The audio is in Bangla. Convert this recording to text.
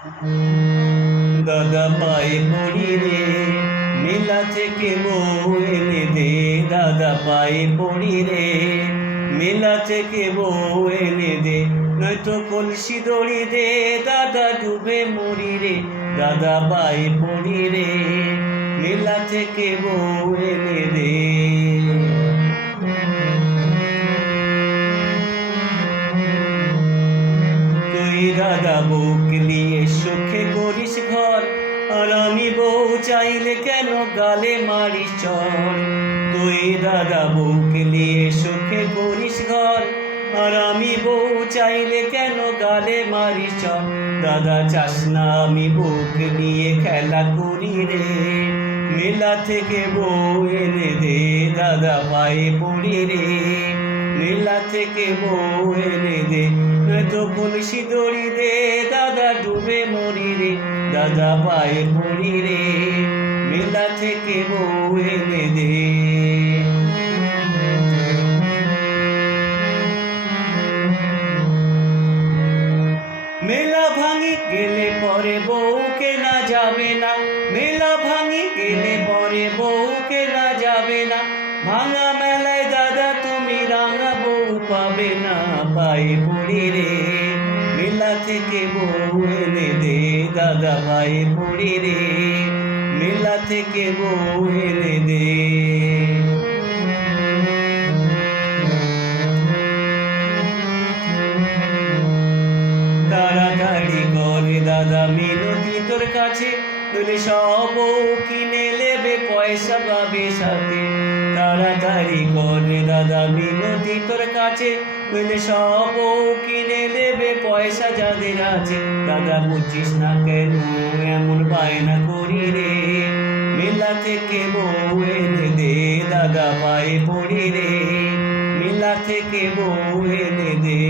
দাদা পায়ে পড়ি রে, মেলা থেকে বউ এনে দে। দাদা পায়ে পড়ি রে, মেলা থেকে বউ এনে দে। নয়তো কলসি দড়ি দে, দাদা ডুবে মরি রে। দাদা পায়ে পড়ি রে, মেলা থেকে বউ এনে দে। তুই দাদা বউকে নিয়ে সুখে করিস ঘর, আর আমি বউ চাইলে কেন গালে মারিস চর। তুই দাদা বউকে নিয়ে সুখে করিস ঘর, আর আমি বউ চাইলে কেন গালে মারিস চর। দাদা চাস না আমি বউকে নিয়ে খেলা করি রে, মেলা থেকে বউ এনে দে। দাদা পায়ে পড়ি রে, মেলা থেকে বউ এনে দে। নয়তো কলসি দড়ি দে, দাদা ডুবে মরি রে। দাদা পায়ে পড়ি রে, মেলা থেকে বউ এনে দে। মেলা ভাঙি গেলে পরে বউ কেনা যাবে না, মেলা ভাঙি গেলে পরে বউ কেনা যাবে না। ভাঙা মেলায় দাদা তুমি রাঙা বউ পাবে না। পায়ে পড়ি রে, মেলা থেকে বউ এনে দে। দাদা পায়ে পড়ি রে, মেলা থেকে বউ এনে দে। তাড়াতাড়ি করে দাদা মিনতি তোর কাছে, নইলে সব বউ কিনে নেবে পয়সা পাবে সাথে। তাড়াতাড়ি করে দাদা মিনতি তোর কাছে, নইলে সব বউ কিনে নেবে পয়সা যাদের আছে। দাদা বুঝিস না কেন এমন বায়না করি রে, মেলা থেকে বউ এনে দে। দাদা পায়ে পড়ি রে, মেলা থেকে বউ এনে দে।